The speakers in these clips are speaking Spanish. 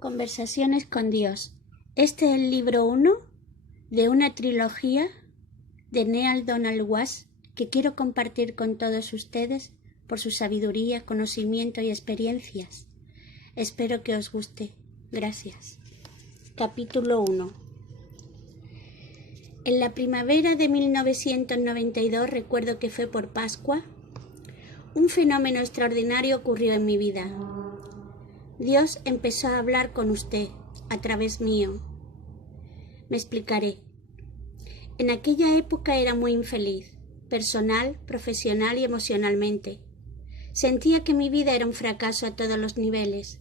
Conversaciones con Dios. Este es el libro 1 de una trilogía de Neale Donald Walsch que quiero compartir con todos ustedes por su sabiduría, conocimiento y experiencias. Espero que os guste. Gracias. Capítulo 1. En la primavera de 1992, recuerdo que fue por Pascua, un fenómeno extraordinario ocurrió en mi vida. Dios empezó a hablar con usted, a través mío. Me explicaré. En aquella época era muy infeliz, personal, profesional y emocionalmente. Sentía que mi vida era un fracaso a todos los niveles,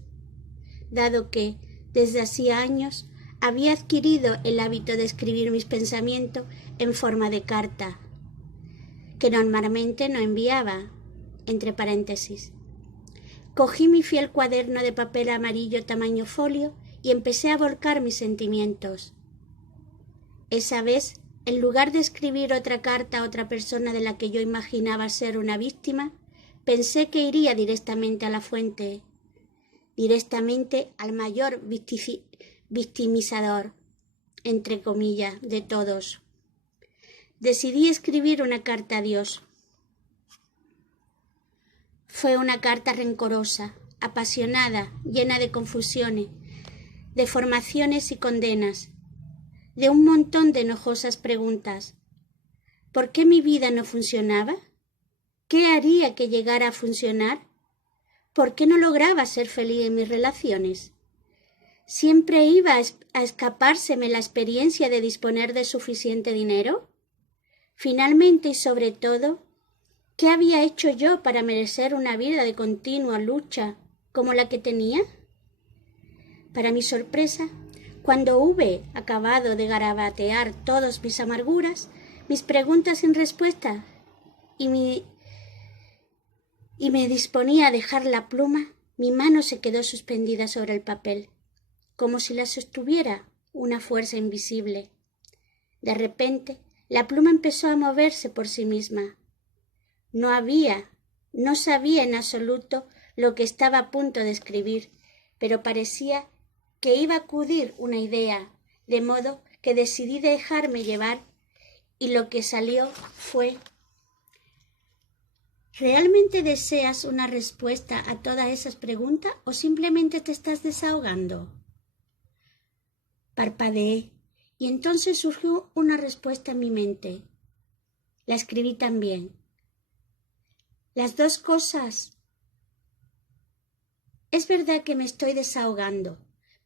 dado que, desde hacía años, había adquirido el hábito de escribir mis pensamientos en forma de carta, que normalmente no enviaba, entre paréntesis. Cogí mi fiel cuaderno de papel amarillo tamaño folio y empecé a volcar mis sentimientos. Esa vez, en lugar de escribir otra carta a otra persona de la que yo imaginaba ser una víctima, pensé que iría directamente a la fuente, directamente al mayor victimizador, entre comillas, de todos. Decidí escribir una carta a Dios. Fue una carta rencorosa, apasionada, llena de confusiones, deformaciones y condenas, de un montón de enojosas preguntas. ¿Por qué mi vida no funcionaba? ¿Qué haría que llegara a funcionar? ¿Por qué no lograba ser feliz en mis relaciones? ¿Siempre iba a escapárseme la experiencia de disponer de suficiente dinero? Finalmente y sobre todo, ¿qué había hecho yo para merecer una vida de continua lucha como la que tenía? Para mi sorpresa, cuando hube acabado de garabatear todas mis amarguras, mis preguntas sin respuesta, y me disponía a dejar la pluma, mi mano se quedó suspendida sobre el papel, como si la sostuviera una fuerza invisible. De repente, la pluma empezó a moverse por sí misma. No sabía en absoluto lo que estaba a punto de escribir, pero parecía que iba a acudir una idea, de modo que decidí dejarme llevar, y lo que salió fue: ¿realmente deseas una respuesta a todas esas preguntas o simplemente te estás desahogando? Parpadeé, y entonces surgió una respuesta en mi mente. La escribí también. Las dos cosas. Es verdad que me estoy desahogando,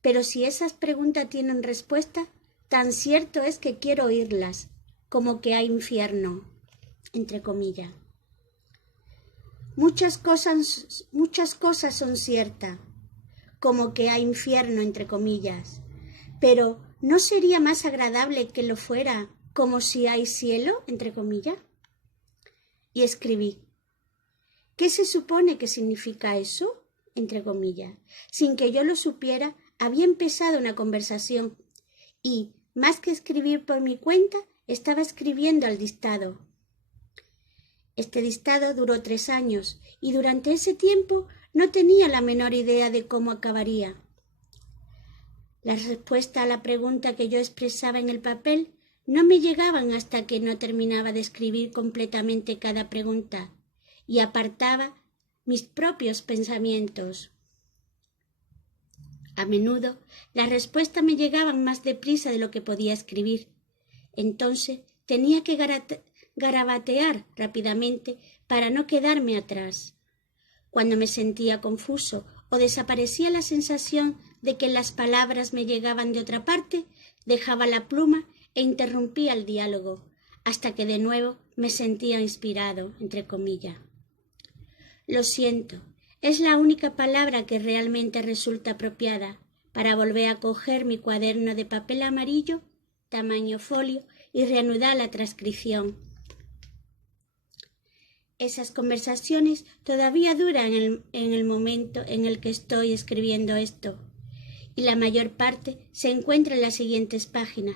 pero si esas preguntas tienen respuesta, tan cierto es que quiero oírlas, como que hay infierno, entre comillas. Muchas cosas son ciertas, como que hay infierno, entre comillas, pero ¿no sería más agradable que lo fuera como si hay cielo, entre comillas? Y escribí: ¿qué se supone que significa eso? Entre comillas. Sin que yo lo supiera, había empezado una conversación y, más que escribir por mi cuenta, estaba escribiendo al dictado. Este dictado duró 3 años y durante ese tiempo no tenía la menor idea de cómo acabaría. La respuesta a la pregunta que yo expresaba en el papel no me llegaban hasta que no terminaba de escribir completamente cada pregunta y apartaba mis propios pensamientos. A menudo las respuestas me llegaban más deprisa de lo que podía escribir. Entonces tenía que garabatear rápidamente para no quedarme atrás. Cuando me sentía confuso o desaparecía la sensación de que las palabras me llegaban de otra parte, dejaba la pluma e interrumpía el diálogo, hasta que de nuevo me sentía inspirado, entre comillas. Lo siento, es la única palabra que realmente resulta apropiada para volver a coger mi cuaderno de papel amarillo, tamaño folio, y reanudar la transcripción. Esas conversaciones todavía duran en el momento en el que estoy escribiendo esto, y la mayor parte se encuentra en las siguientes páginas,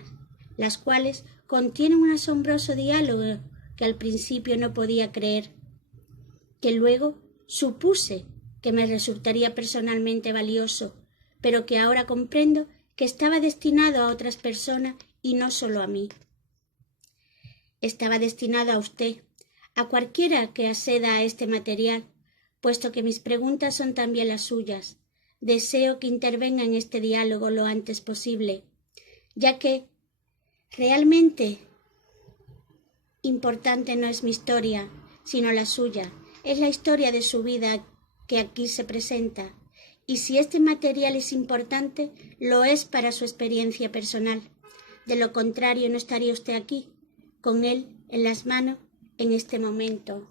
las cuales contienen un asombroso diálogo que al principio no podía creer, que luego supuse que me resultaría personalmente valioso, pero que ahora comprendo que estaba destinado a otras personas y no solo a mí. Estaba destinado a usted, a cualquiera que acceda a este material, puesto que mis preguntas son también las suyas. Deseo que intervenga en este diálogo lo antes posible, ya que realmente importante no es mi historia, sino la suya. Es la historia de su vida que aquí se presenta, y si este material es importante, lo es para su experiencia personal. De lo contrario, no estaría usted aquí, con él en las manos, en este momento.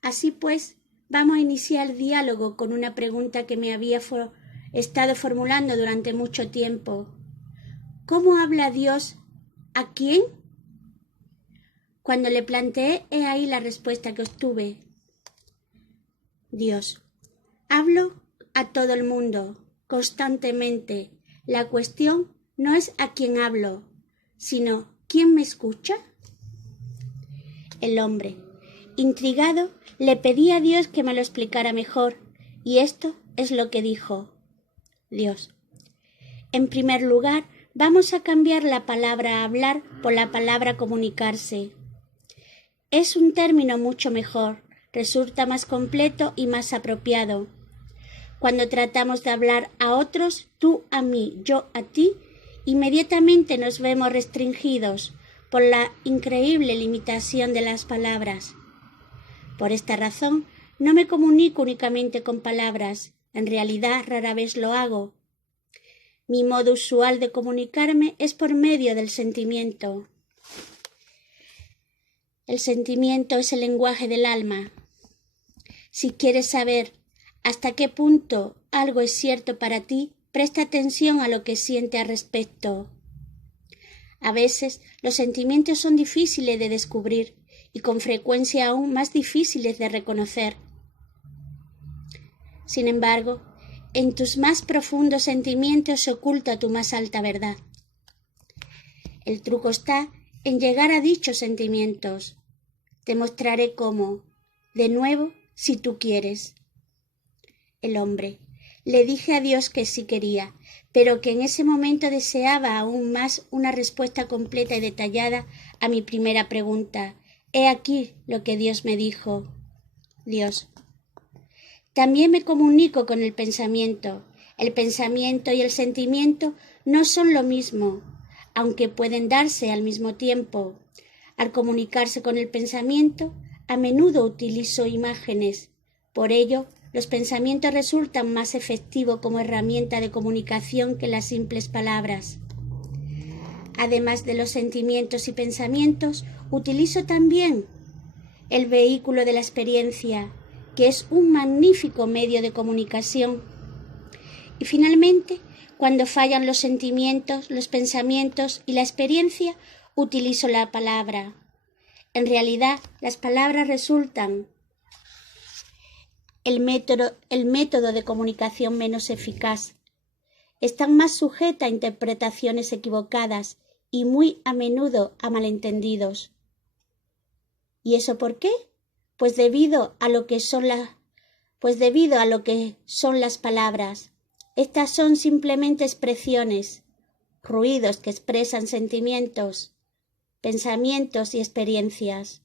Así pues, vamos a iniciar el diálogo con una pregunta que me había estado formulando durante mucho tiempo. ¿Cómo habla Dios? ¿A quién? Cuando le planteé, he ahí la respuesta que obtuve. Dios. Hablo a todo el mundo, constantemente. La cuestión no es a quién hablo, sino ¿quién me escucha? El hombre, intrigado, le pedí a Dios que me lo explicara mejor, y esto es lo que dijo. Dios. En primer lugar, vamos a cambiar la palabra hablar por la palabra comunicarse. Es un término mucho mejor, resulta más completo y más apropiado. Cuando tratamos de hablar a otros, tú a mí, yo a ti, inmediatamente nos vemos restringidos por la increíble limitación de las palabras. Por esta razón, no me comunico únicamente con palabras, en realidad rara vez lo hago. Mi modo usual de comunicarme es por medio del sentimiento. El sentimiento es el lenguaje del alma. Si quieres saber hasta qué punto algo es cierto para ti, presta atención a lo que siente al respecto. A veces los sentimientos son difíciles de descubrir y con frecuencia aún más difíciles de reconocer. Sin embargo, en tus más profundos sentimientos se oculta tu más alta verdad. El truco está en llegar a dichos sentimientos. Te mostraré cómo, de nuevo, si tú quieres. El hombre. Le dije a Dios que sí quería, pero que en ese momento deseaba aún más una respuesta completa y detallada a mi primera pregunta. He aquí lo que Dios me dijo. Dios. También me comunico con el pensamiento. El pensamiento y el sentimiento no son lo mismo, aunque pueden darse al mismo tiempo. Al comunicarse con el pensamiento, a menudo utilizo imágenes. Por ello, los pensamientos resultan más efectivos como herramienta de comunicación que las simples palabras. Además de los sentimientos y pensamientos, utilizo también el vehículo de la experiencia, que es un magnífico medio de comunicación. Y finalmente, cuando fallan los sentimientos, los pensamientos y la experiencia, utilizo la palabra. En realidad, las palabras resultan el método de comunicación menos eficaz. Están más sujetas a interpretaciones equivocadas y muy a menudo a malentendidos. ¿Y eso por qué? Pues debido a lo que son las palabras. Estas son simplemente expresiones, ruidos que expresan sentimientos, pensamientos y experiencias.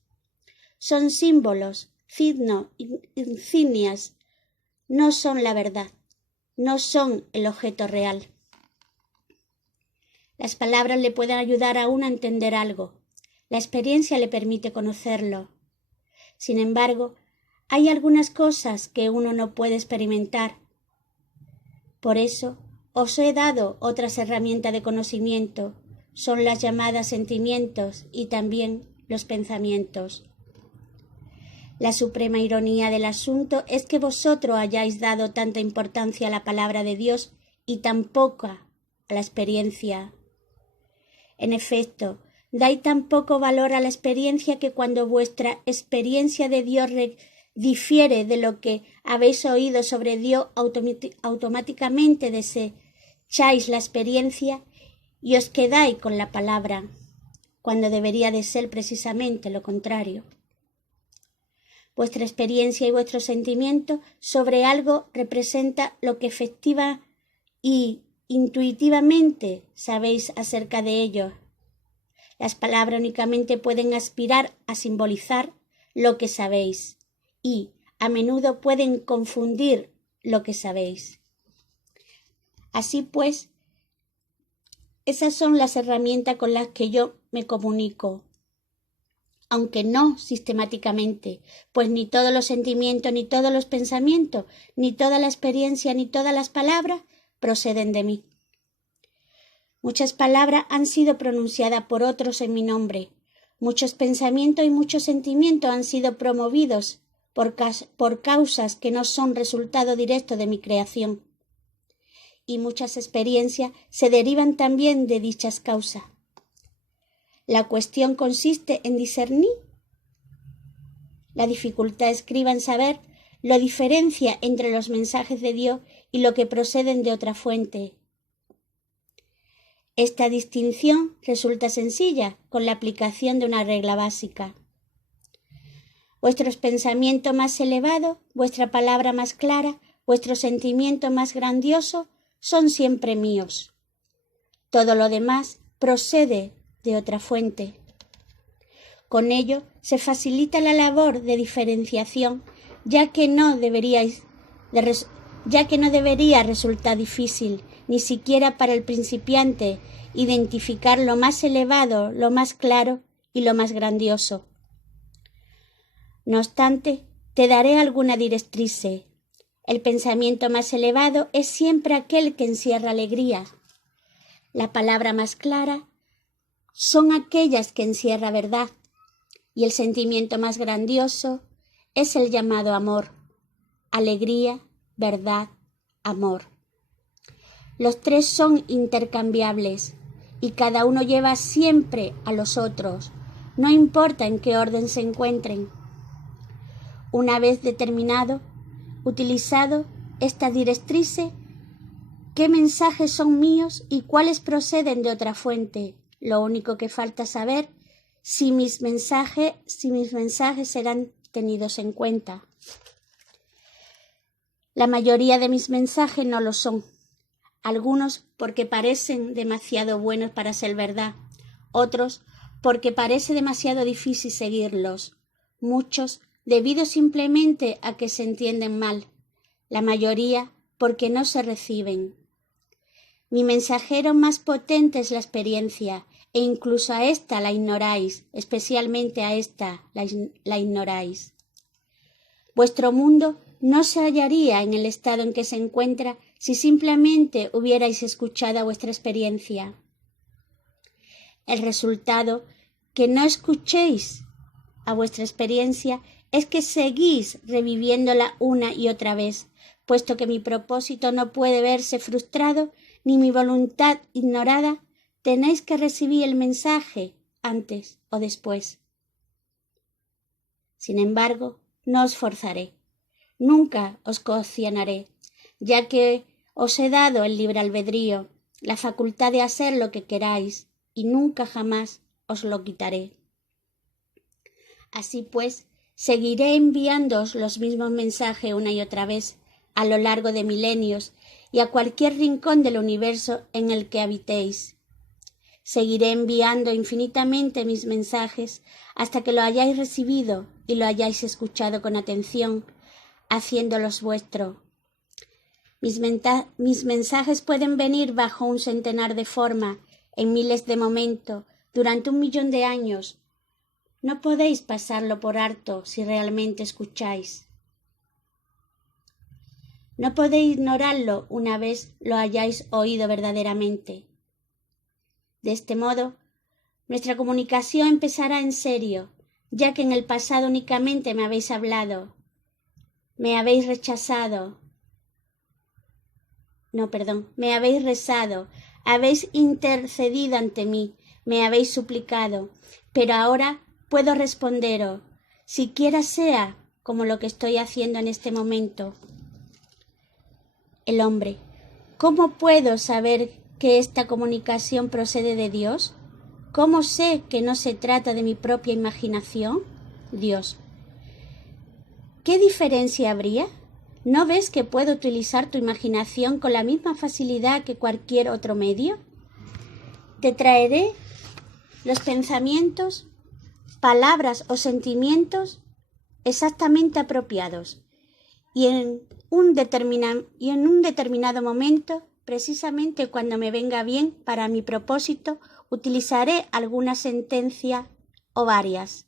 Son símbolos, signos, insignias. No son la verdad, no son el objeto real. Las palabras le pueden ayudar a uno a entender algo. La experiencia le permite conocerlo. Sin embargo, hay algunas cosas que uno no puede experimentar. Por eso, os he dado otras herramientas de conocimiento. Son las llamadas sentimientos y también los pensamientos. La suprema ironía del asunto es que vosotros hayáis dado tanta importancia a la palabra de Dios y tan poca a la experiencia. En efecto, dais tan poco valor a la experiencia que cuando vuestra experiencia de Dios difiere de lo que habéis oído sobre Dios, automáticamente desecháis la experiencia y os quedáis con la palabra, cuando debería de ser precisamente lo contrario. Vuestra experiencia y vuestro sentimiento sobre algo representa lo que y intuitivamente sabéis acerca de ello. Las palabras únicamente pueden aspirar a simbolizar lo que sabéis y a menudo pueden confundir lo que sabéis. Así pues, esas son las herramientas con las que yo me comunico, aunque no sistemáticamente, pues ni todos los sentimientos, ni todos los pensamientos, ni toda la experiencia, ni todas las palabras proceden de mí. Muchas palabras han sido pronunciadas por otros en mi nombre. Muchos pensamientos y muchos sentimientos han sido promovidos por causas que no son resultado directo de mi creación. Y muchas experiencias se derivan también de dichas causas. La cuestión consiste en discernir. La dificultad escriba en saber la diferencia entre los mensajes de Dios y lo que proceden de otra fuente. Esta distinción resulta sencilla con la aplicación de una regla básica. Vuestros pensamientos más elevados, vuestra palabra más clara, vuestro sentimiento más grandioso son siempre míos. Todo lo demás procede de otra fuente. Con ello se facilita la labor de diferenciación, ya que no debería resultar difícil, ni siquiera para el principiante, identificar lo más elevado, lo más claro y lo más grandioso. No obstante, te daré alguna directriz. El pensamiento más elevado es siempre aquel que encierra alegría. La palabra más clara son aquellas que encierra verdad. Y el sentimiento más grandioso es el llamado amor. Alegría, verdad, amor. Los tres son intercambiables y cada uno lleva siempre a los otros, no importa en qué orden se encuentren. Una vez utilizado esta directriz, ¿qué mensajes son míos y cuáles proceden de otra fuente? Lo único que falta saber si mis mensajes serán tenidos en cuenta. La mayoría de mis mensajes no lo son. Algunos porque parecen demasiado buenos para ser verdad, otros porque parece demasiado difícil seguirlos, muchos debido simplemente a que se entienden mal, la mayoría porque no se reciben. Mi mensajero más potente es la experiencia, e incluso a esta la ignoráis, especialmente a esta la ignoráis. Vuestro mundo no se hallaría en el estado en que se encuentra si simplemente hubierais escuchado a vuestra experiencia. El resultado que no escuchéis a vuestra experiencia es que seguís reviviéndola una y otra vez, puesto que mi propósito no puede verse frustrado ni mi voluntad ignorada. Tenéis que recibir el mensaje antes o después. Sin embargo, no os forzaré, nunca os coaccionaré, ya que os he dado el libre albedrío, la facultad de hacer lo que queráis, y nunca jamás os lo quitaré. Así pues, seguiré enviándoos los mismos mensajes una y otra vez, a lo largo de milenios, y a cualquier rincón del universo en el que habitéis. Seguiré enviando infinitamente mis mensajes hasta que lo hayáis recibido y lo hayáis escuchado con atención, haciéndolos vuestros. Mis mensajes pueden venir bajo un centenar de formas, en miles de momentos, durante 1.000.000 de años. No podéis pasarlo por alto si realmente escucháis. No podéis ignorarlo una vez lo hayáis oído verdaderamente. De este modo, nuestra comunicación empezará en serio, ya que en el pasado únicamente me habéis hablado, me habéis rezado, habéis intercedido ante mí, me habéis suplicado, pero ahora puedo responderos, siquiera sea como lo que estoy haciendo en este momento. El hombre, ¿cómo puedo saber que esta comunicación procede de Dios? ¿Cómo sé que no se trata de mi propia imaginación? Dios. ¿Qué diferencia habría? ¿No ves que puedo utilizar tu imaginación con la misma facilidad que cualquier otro medio? Te traeré los pensamientos, palabras o sentimientos exactamente apropiados y en un determinado momento, precisamente cuando me venga bien para mi propósito, utilizaré alguna sentencia o varias.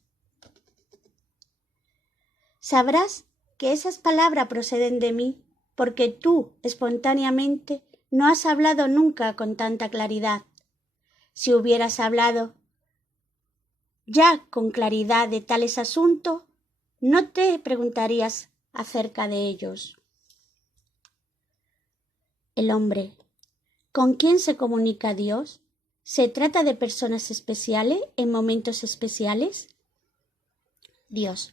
Sabrás que esas palabras proceden de mí, porque tú, espontáneamente, no has hablado nunca con tanta claridad. Si hubieras hablado ya con claridad de tales asuntos, no te preguntarías acerca de ellos. El hombre. ¿Con quién se comunica Dios? ¿Se trata de personas especiales en momentos especiales? Dios.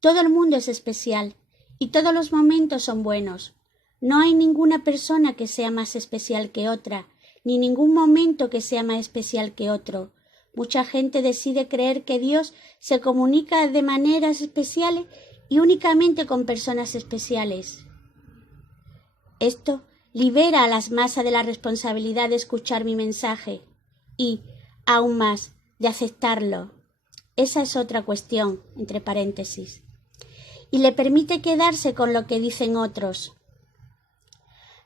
Todo el mundo es especial y todos los momentos son buenos. No hay ninguna persona que sea más especial que otra, ni ningún momento que sea más especial que otro. Mucha gente decide creer que Dios se comunica de maneras especiales y únicamente con personas especiales. Esto libera a las masas de la responsabilidad de escuchar mi mensaje y, aún más, de aceptarlo. Esa es otra cuestión, entre paréntesis. Y le permite quedarse con lo que dicen otros.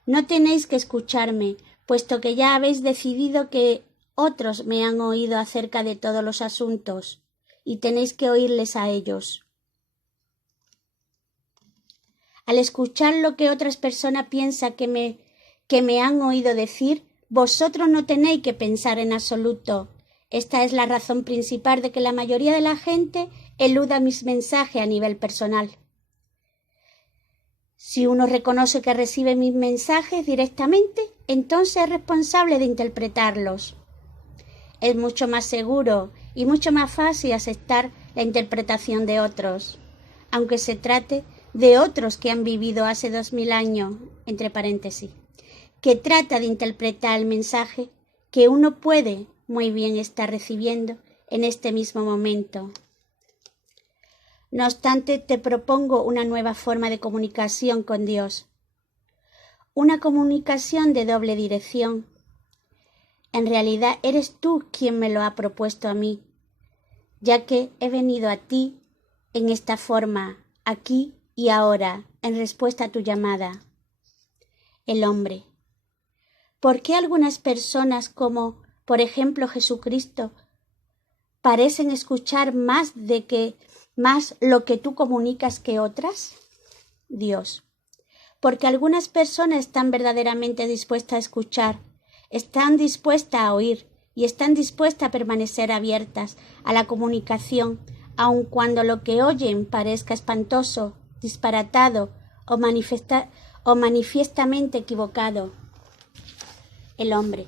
No tenéis que escucharme, puesto que ya habéis decidido que otros me han oído acerca de todos los asuntos, y tenéis que oírles a ellos. Al escuchar lo que otras personas piensan que me han oído decir, vosotros no tenéis que pensar en absoluto. Esta es la razón principal de que la mayoría de la gente eluda mis mensajes a nivel personal. Si uno reconoce que recibe mis mensajes directamente, entonces es responsable de interpretarlos. Es mucho más seguro y mucho más fácil aceptar la interpretación de otros, aunque se trate de otros que han vivido hace 2000 años, entre paréntesis, que trata de interpretar el mensaje que uno puede muy bien estar recibiendo en este mismo momento. No obstante, te propongo una nueva forma de comunicación con Dios, una comunicación de doble dirección. En realidad eres tú quien me lo ha propuesto a mí, ya que he venido a ti en esta forma, aquí y ahora, en respuesta a tu llamada. El hombre. ¿Por qué algunas personas como, por ejemplo, Jesucristo, parecen escuchar más lo que tú comunicas que otras? Dios. Porque algunas personas están verdaderamente dispuestas a escuchar, están dispuestas a oír y están dispuestas a permanecer abiertas a la comunicación, aun cuando lo que oyen parezca espantoso, disparatado o manifiestamente equivocado. El hombre.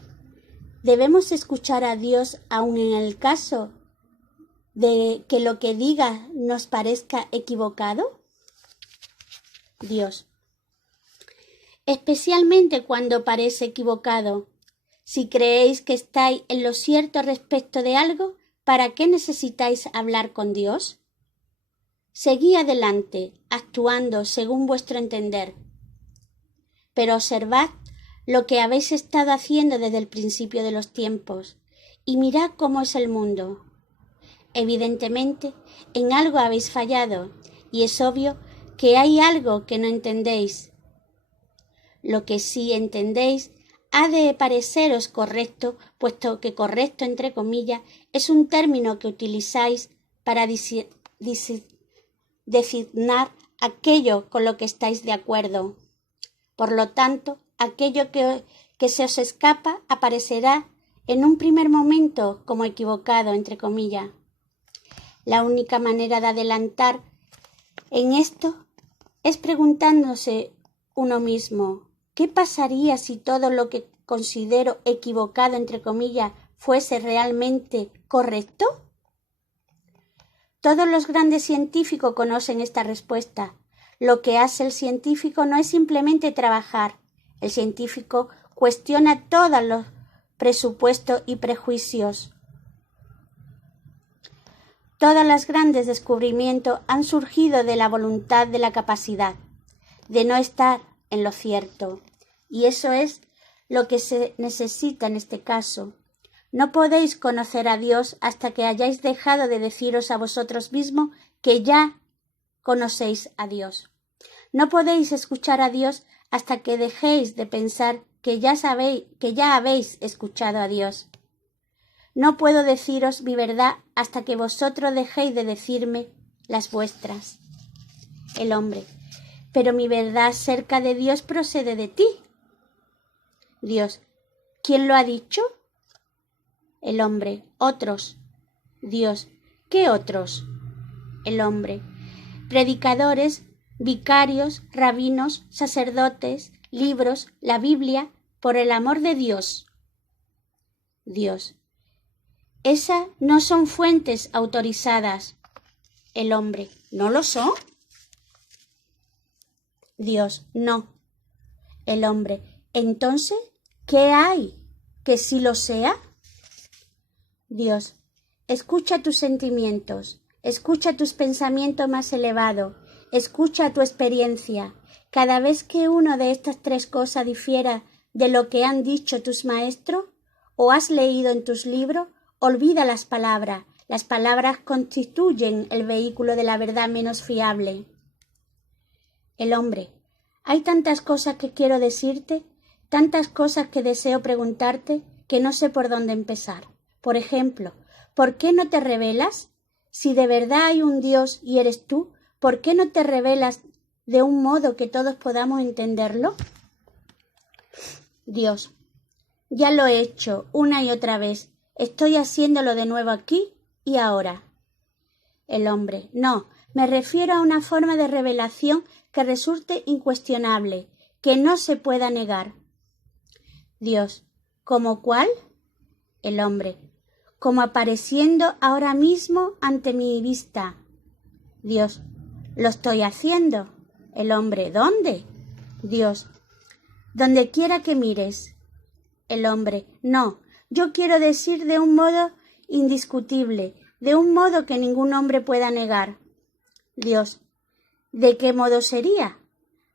¿Debemos escuchar a Dios aun en el caso de que lo que diga nos parezca equivocado? Dios. Especialmente cuando parece equivocado. Si creéis que estáis en lo cierto respecto de algo, ¿para qué necesitáis hablar con Dios? Seguid adelante, actuando según vuestro entender. Pero observad lo que habéis estado haciendo desde el principio de los tiempos, y mirad cómo es el mundo. Evidentemente, en algo habéis fallado, y es obvio que hay algo que no entendéis. Lo que sí entendéis ha de pareceros correcto, puesto que correcto, entre comillas, es un término que utilizáis para designar aquello con lo que estáis de acuerdo. Por lo tanto, aquello que se os escapa aparecerá en un primer momento como equivocado, entre comillas. La única manera de adelantar en esto es preguntándose uno mismo, ¿qué pasaría si todo lo que considero equivocado, entre comillas, fuese realmente correcto? Todos los grandes científicos conocen esta respuesta. Lo que hace el científico no es simplemente trabajar. El científico cuestiona todos los presupuestos y prejuicios. Todos los grandes descubrimientos han surgido de la voluntad, de la capacidad. de no estar en lo cierto. Y eso es lo que se necesita en este caso. No podéis conocer a Dios hasta que hayáis dejado de deciros a vosotros mismos que ya conocéis a Dios. No podéis escuchar a Dios hasta que dejéis de pensar que ya habéis escuchado a Dios. No puedo deciros mi verdad hasta que vosotros dejéis de decirme las vuestras. El hombre: pero mi verdad acerca de Dios procede de ti. Dios: ¿quién lo ha dicho? El hombre: otros. Dios: ¿qué otros? El hombre: predicadores, vicarios, rabinos, sacerdotes, libros, la Biblia, por el amor de Dios. Dios: esas no son fuentes autorizadas. El hombre: ¿no lo son? Dios: no. El hombre: entonces, ¿qué hay que sí lo sea? Dios: escucha tus sentimientos, escucha tus pensamientos más elevados, escucha tu experiencia. Cada vez que uno de estas tres cosas difiera de lo que han dicho tus maestros o has leído en tus libros, olvida las palabras. Las palabras constituyen el vehículo de la verdad menos fiable. El hombre: hay tantas cosas que quiero decirte, tantas cosas que deseo preguntarte, que no sé por dónde empezar. Por ejemplo, ¿por qué no te revelas? Si de verdad hay un Dios y eres tú, ¿por qué no te revelas de un modo que todos podamos entenderlo? Dios: ya lo he hecho una y otra vez. Estoy haciéndolo de nuevo aquí y ahora. El hombre: no, me refiero a una forma de revelación que resulte incuestionable, que no se pueda negar. Dios: ¿cómo cuál? El hombre: como apareciendo ahora mismo ante mi vista. Dios: lo estoy haciendo. El hombre: ¿dónde? Dios: donde quiera que mires. El hombre: no, yo quiero decir de un modo indiscutible, de un modo que ningún hombre pueda negar. Dios: ¿de qué modo sería?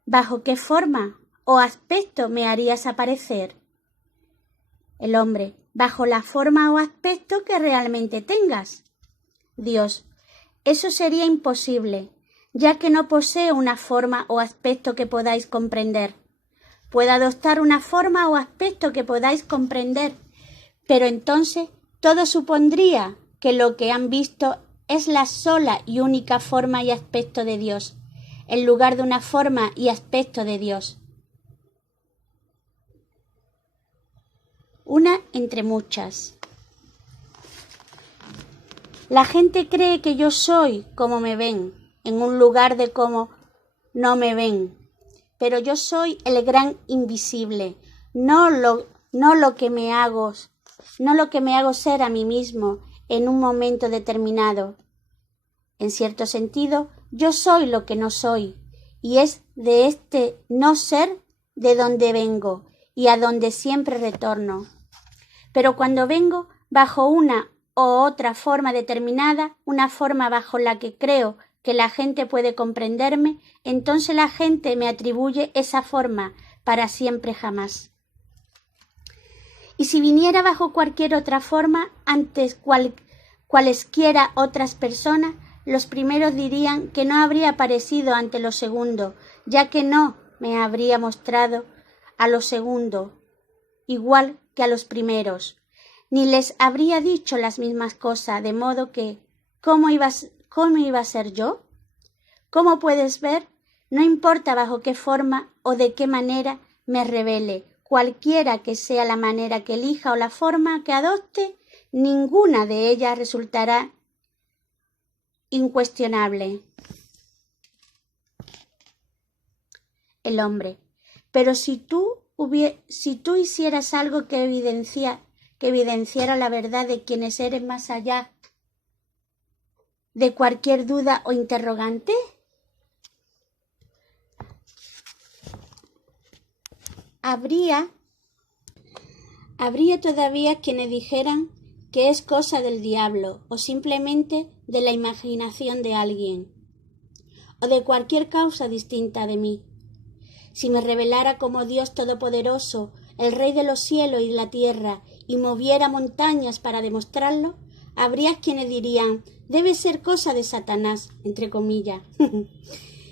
¿Bajo qué forma o aspecto me harías aparecer? El hombre: bajo la forma o aspecto que realmente tengas. Dios: eso sería imposible, ya que no poseo una forma o aspecto que podáis comprender. Puedo adoptar una forma o aspecto que podáis comprender, pero entonces todo supondría que lo que han visto es la sola y única forma y aspecto de Dios, en lugar de una forma y aspecto de Dios. Una entre muchas. La gente cree que yo soy como me ven, en un lugar de como no me ven. Pero yo soy el gran invisible, no lo que me hago ser a mí mismo en un momento determinado. En cierto sentido, yo soy lo que no soy, y es de este no ser de donde vengo y a donde siempre retorno. Pero cuando vengo bajo una u otra forma determinada, una forma bajo la que creo que la gente puede comprenderme, entonces la gente me atribuye esa forma para siempre jamás. Y si viniera bajo cualquier otra forma, antes cualesquiera otras personas, los primeros dirían que no habría aparecido ante los segundos, ya que no me habría mostrado a los segundos, igual que a los primeros, ni les habría dicho las mismas cosas, de modo que, ¿cómo iba a ser yo? Como puedes ver, no importa bajo qué forma o de qué manera me revele, cualquiera que sea la manera que elija o la forma que adopte, ninguna de ellas resultará incuestionable. El hombre: pero si tú hicieras algo que evidenciara la verdad de quienes eres más allá de cualquier duda o interrogante, habría todavía quienes dijeran que es cosa del diablo o simplemente de la imaginación de alguien o de cualquier causa distinta de mí. Si me revelara como Dios Todopoderoso, el Rey de los cielos y de la tierra, y moviera montañas para demostrarlo, habría quienes dirían, debe ser cosa de Satanás, entre comillas.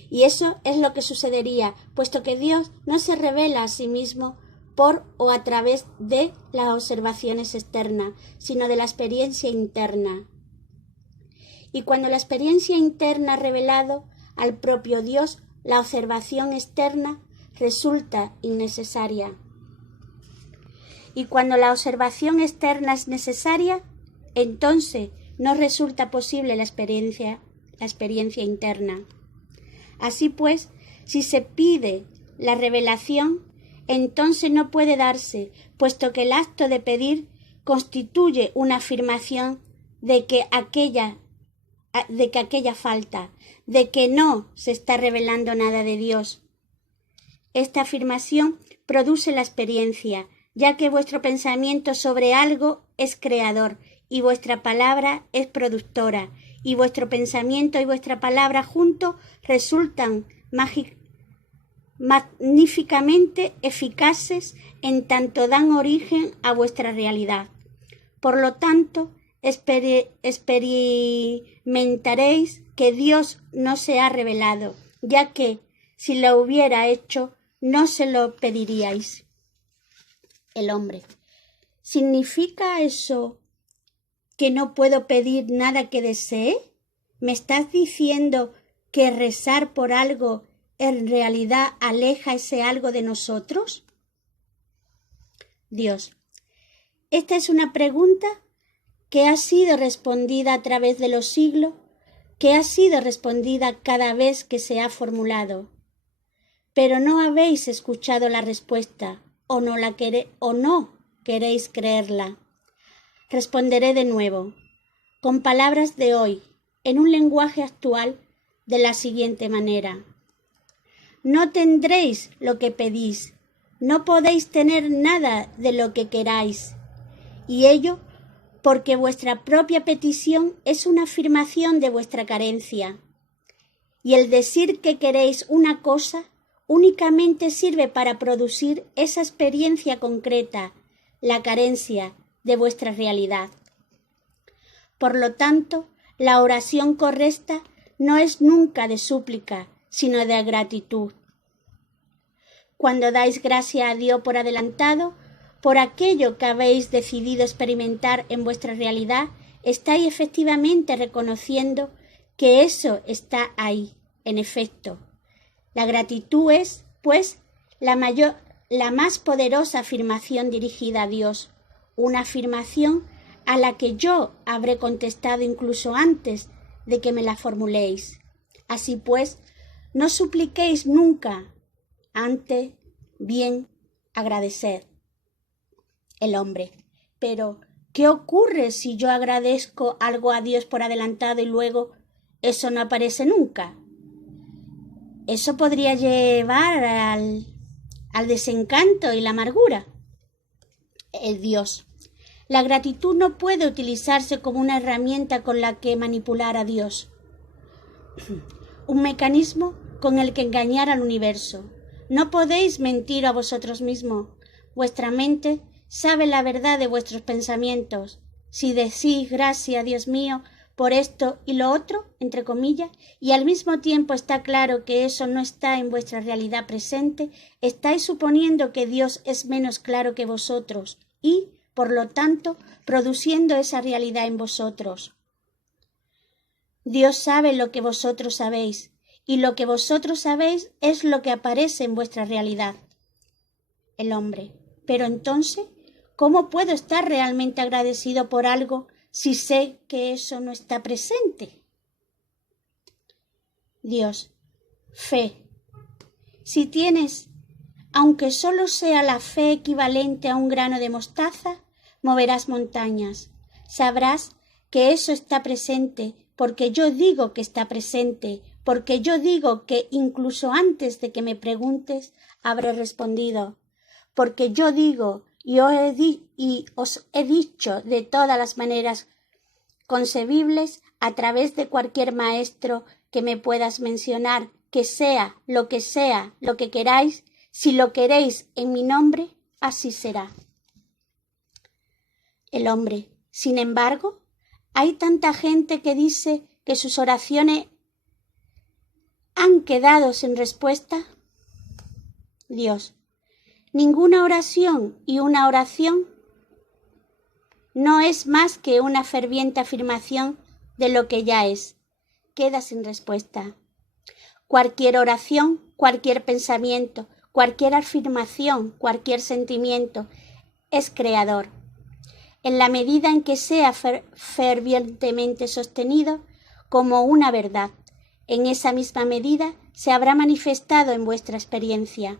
Y eso es lo que sucedería, puesto que Dios no se revela a sí mismo por o a través de las observaciones externas, sino de la experiencia interna. Y cuando la experiencia interna ha revelado al propio Dios, la observación externa resulta innecesaria. Y cuando la observación externa es necesaria, entonces no resulta posible la experiencia interna. Así pues, si se pide la revelación, entonces no puede darse, puesto que el acto de pedir constituye una afirmación de que aquella falta, de que no se está revelando nada de Dios. Esta afirmación produce la experiencia, ya que vuestro pensamiento sobre algo es creador y vuestra palabra es productora, y vuestro pensamiento y vuestra palabra juntos resultan magníficamente eficaces en tanto dan origen a vuestra realidad. Por lo tanto, experimentaréis que Dios no se ha revelado, ya que si lo hubiera hecho, no se lo pediríais. El hombre. ¿Significa eso que no puedo pedir nada que desee? ¿Me estás diciendo que rezar por algo en realidad aleja ese algo de nosotros? Dios. Esta es una pregunta que ha sido respondida a través de los siglos, que ha sido respondida cada vez que se ha formulado. Pero no habéis escuchado la respuesta, o no queréis creerla. Responderé de nuevo, con palabras de hoy, en un lenguaje actual, de la siguiente manera. No tendréis lo que pedís, no podéis tener nada de lo que queráis, y ello porque vuestra propia petición es una afirmación de vuestra carencia. Y el decir que queréis una cosa únicamente sirve para producir esa experiencia concreta, la carencia de vuestra realidad. Por lo tanto, la oración correcta no es nunca de súplica, sino de gratitud. Cuando dais gracias a Dios por adelantado, por aquello que habéis decidido experimentar en vuestra realidad, estáis efectivamente reconociendo que eso está ahí, en efecto. La gratitud es, pues, la más poderosa afirmación dirigida a Dios, una afirmación a la que yo habré contestado incluso antes de que me la formuléis. Así pues, no supliquéis nunca, antes bien agradecer. El hombre. Pero, ¿qué ocurre si yo agradezco algo a Dios por adelantado y luego eso no aparece nunca? Eso podría llevar al desencanto y la amargura. El Dios. La gratitud no puede utilizarse como una herramienta con la que manipular a Dios. Un mecanismo con el que engañar al universo. No podéis mentir a vosotros mismos. Vuestra mente sabe la verdad de vuestros pensamientos. Si decís gracias, Dios mío, por esto y lo otro, entre comillas, y al mismo tiempo está claro que eso no está en vuestra realidad presente, estáis suponiendo que Dios es menos claro que vosotros y, por lo tanto, produciendo esa realidad en vosotros. Dios sabe lo que vosotros sabéis, y lo que vosotros sabéis es lo que aparece en vuestra realidad. El hombre. Pero entonces, ¿cómo puedo estar realmente agradecido por algo si sé que eso no está presente? Dios. Fe. Si tienes, aunque solo sea la fe equivalente a un grano de mostaza, moverás montañas. Sabrás que eso está presente porque yo digo que está presente, porque yo digo que incluso antes de que me preguntes habré respondido, porque yo digo y os he dicho de todas las maneras concebibles a través de cualquier maestro que me puedas mencionar, que sea lo que queráis, Si lo queréis en mi nombre, así será. El hombre, sin embargo, hay tanta gente que dice que sus oraciones han quedado sin respuesta. Dios, ninguna oración y una oración no es más que una ferviente afirmación de lo que ya es. Queda sin respuesta. Cualquier oración, cualquier pensamiento, cualquier afirmación, cualquier sentimiento es creador. En la medida en que sea fervientemente sostenido como una verdad, en esa misma medida se habrá manifestado en vuestra experiencia.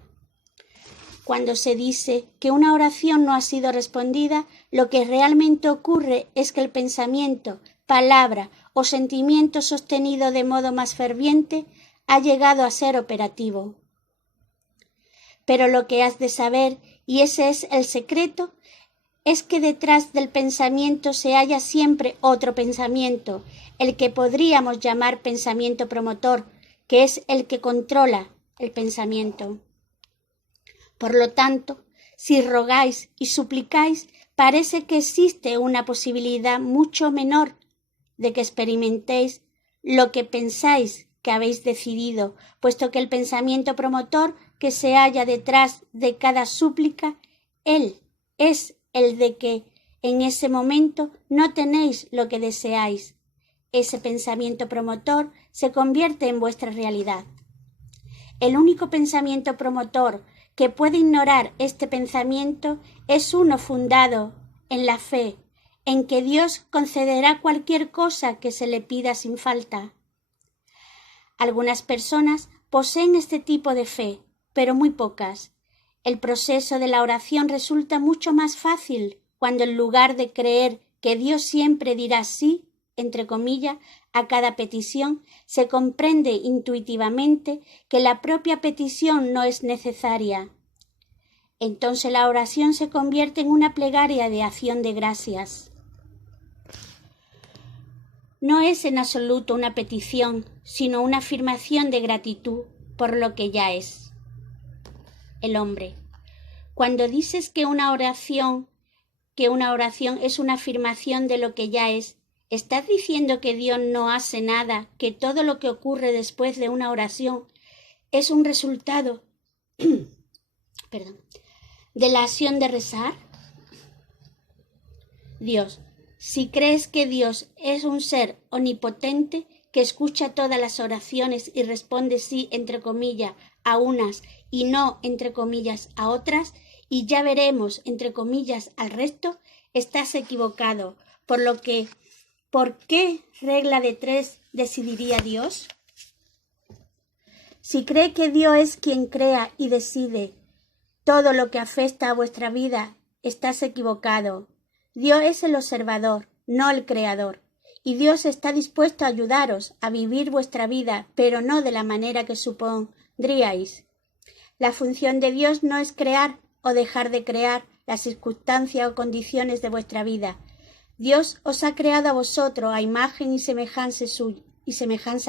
Cuando se dice que una oración no ha sido respondida, lo que realmente ocurre es que el pensamiento, palabra o sentimiento sostenido de modo más ferviente ha llegado a ser operativo. Pero lo que has de saber, y ese es el secreto, es que detrás del pensamiento se halla siempre otro pensamiento, el que podríamos llamar pensamiento promotor, que es el que controla el pensamiento. Por lo tanto, si rogáis y suplicáis, parece que existe una posibilidad mucho menor de que experimentéis lo que pensáis que habéis decidido, puesto que el pensamiento promotor que se halla detrás de cada súplica, él es el de que en ese momento no tenéis lo que deseáis. Ese pensamiento promotor se convierte en vuestra realidad. El único pensamiento promotor que puede ignorar este pensamiento es uno fundado en la fe, en que Dios concederá cualquier cosa que se le pida sin falta. Algunas personas poseen este tipo de fe, pero muy pocas. El proceso de la oración resulta mucho más fácil cuando en lugar de creer que Dios siempre dirá sí, entre comillas, a cada petición, se comprende intuitivamente que la propia petición no es necesaria. Entonces la oración se convierte en una plegaria de acción de gracias. No es en absoluto una petición, sino una afirmación de gratitud por lo que ya es. El hombre. Cuando dices que una oración es una afirmación de lo que ya es, ¿estás diciendo que Dios no hace nada, que todo lo que ocurre después de una oración es un resultado de la acción de rezar? Dios, si crees que Dios es un ser omnipotente que escucha todas las oraciones y responde sí, entre comillas, a unas y no, entre comillas, a otras, y ya veremos, entre comillas, al resto, estás equivocado. ¿Por qué regla de 3 decidiría Dios? Si cree que Dios es quien crea y decide todo lo que afecta a vuestra vida, estás equivocado. Dios es el observador, no el creador. Y Dios está dispuesto a ayudaros a vivir vuestra vida, pero no de la manera que supondríais. La función de Dios no es crear o dejar de crear las circunstancias o condiciones de vuestra vida. Dios os ha creado a vosotros a imagen y semejanza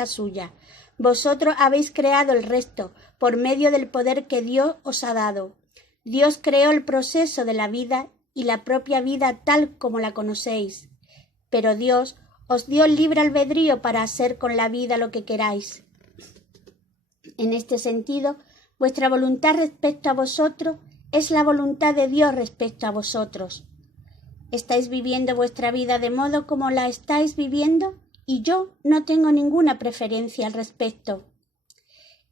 suya. Vosotros habéis creado el resto por medio del poder que Dios os ha dado. Dios creó el proceso de la vida y la propia vida tal como la conocéis. Pero Dios os dio el libre albedrío para hacer con la vida lo que queráis. En este sentido, vuestra voluntad respecto a vosotros es la voluntad de Dios respecto a vosotros. ¿Estáis viviendo vuestra vida de modo como la estáis viviendo? Y yo no tengo ninguna preferencia al respecto.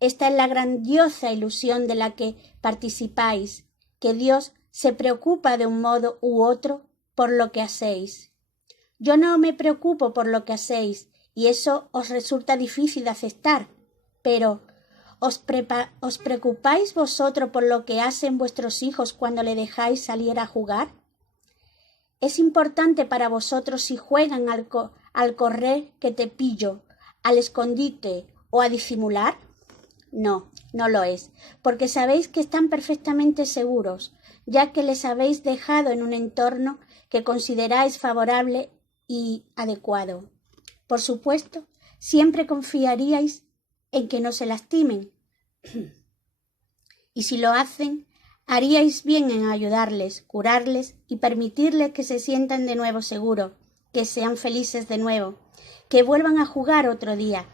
Esta es la grandiosa ilusión de la que participáis, que Dios se preocupa de un modo u otro por lo que hacéis. Yo no me preocupo por lo que hacéis, y eso os resulta difícil de aceptar, pero ¿os preocupáis vosotros por lo que hacen vuestros hijos cuando le dejáis salir a jugar? ¿Es importante para vosotros si juegan al correr que te pillo, al escondite o a disimular? No, no lo es, porque sabéis que están perfectamente seguros, ya que les habéis dejado en un entorno que consideráis favorable y adecuado. Por supuesto, siempre confiaríais en que no se lastimen. y si lo hacen, haríais bien en ayudarles, curarles y permitirles que se sientan de nuevo seguros, que sean felices de nuevo, que vuelvan a jugar otro día,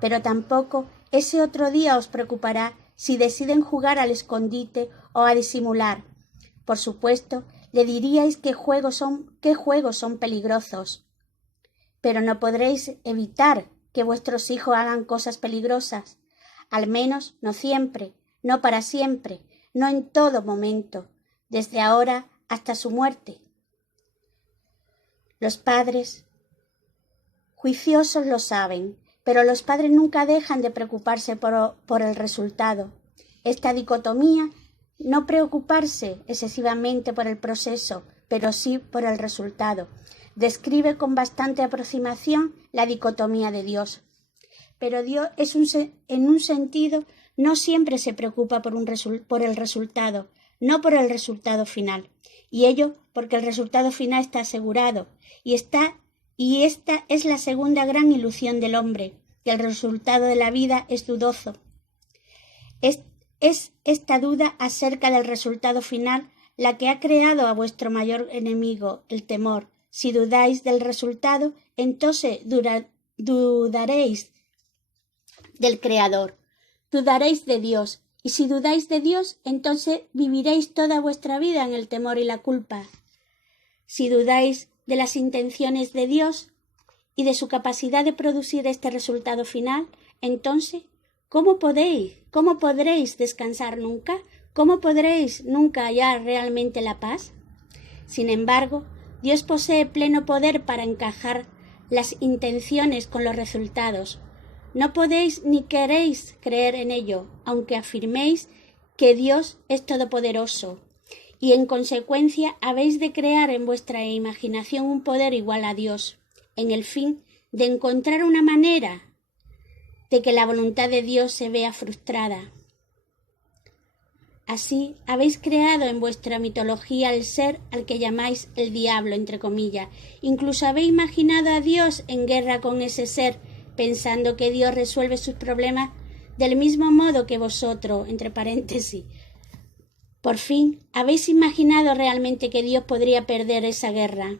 pero tampoco ese otro día os preocupará si deciden jugar al escondite o a disimular. Por supuesto, le diríais qué juegos son peligrosos, pero no podréis evitar que vuestros hijos hagan cosas peligrosas, al menos no siempre, no para siempre, no en todo momento, desde ahora hasta su muerte. Los padres juiciosos lo saben, pero los padres nunca dejan de preocuparse por el resultado. Esta dicotomía, no preocuparse excesivamente por el proceso, pero sí por el resultado, describe con bastante aproximación la dicotomía de Dios. Pero Dios en un sentido no siempre se preocupa por el resultado, no por el resultado final, y ello porque el resultado final está asegurado, y esta es la segunda gran ilusión del hombre, que el resultado de la vida es dudoso. Es esta duda acerca del resultado final la que ha creado a vuestro mayor enemigo, el temor. Si dudáis del resultado, entonces dudaréis del Creador, dudaréis de Dios, y si dudáis de Dios, entonces viviréis toda vuestra vida en el temor y la culpa. Si dudáis de las intenciones de Dios y de su capacidad de producir este resultado final, entonces, ¿cómo podréis descansar nunca? ¿Cómo podréis nunca hallar realmente la paz? Sin embargo, Dios posee pleno poder para encajar las intenciones con los resultados. No podéis ni queréis creer en ello, aunque afirméis que Dios es todopoderoso, y en consecuencia habéis de crear en vuestra imaginación un poder igual a Dios, en el fin de encontrar una manera de que la voluntad de Dios se vea frustrada. Así habéis creado en vuestra mitología el ser al que llamáis el diablo, entre comillas. Incluso habéis imaginado a Dios en guerra con ese ser, pensando que Dios resuelve sus problemas del mismo modo que vosotros, entre paréntesis. Por fin, habéis imaginado realmente que Dios podría perder esa guerra.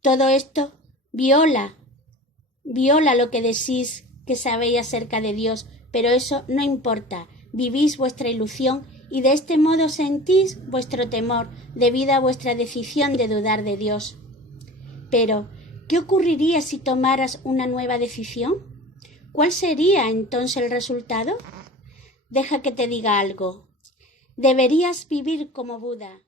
Todo esto viola lo que decís que sabéis acerca de Dios, pero eso no importa. Vivís vuestra ilusión y de este modo sentís vuestro temor debido a vuestra decisión de dudar de Dios. Pero, ¿qué ocurriría si tomaras una nueva decisión? ¿Cuál sería entonces el resultado? Deja que te diga algo. Deberías vivir como Buda.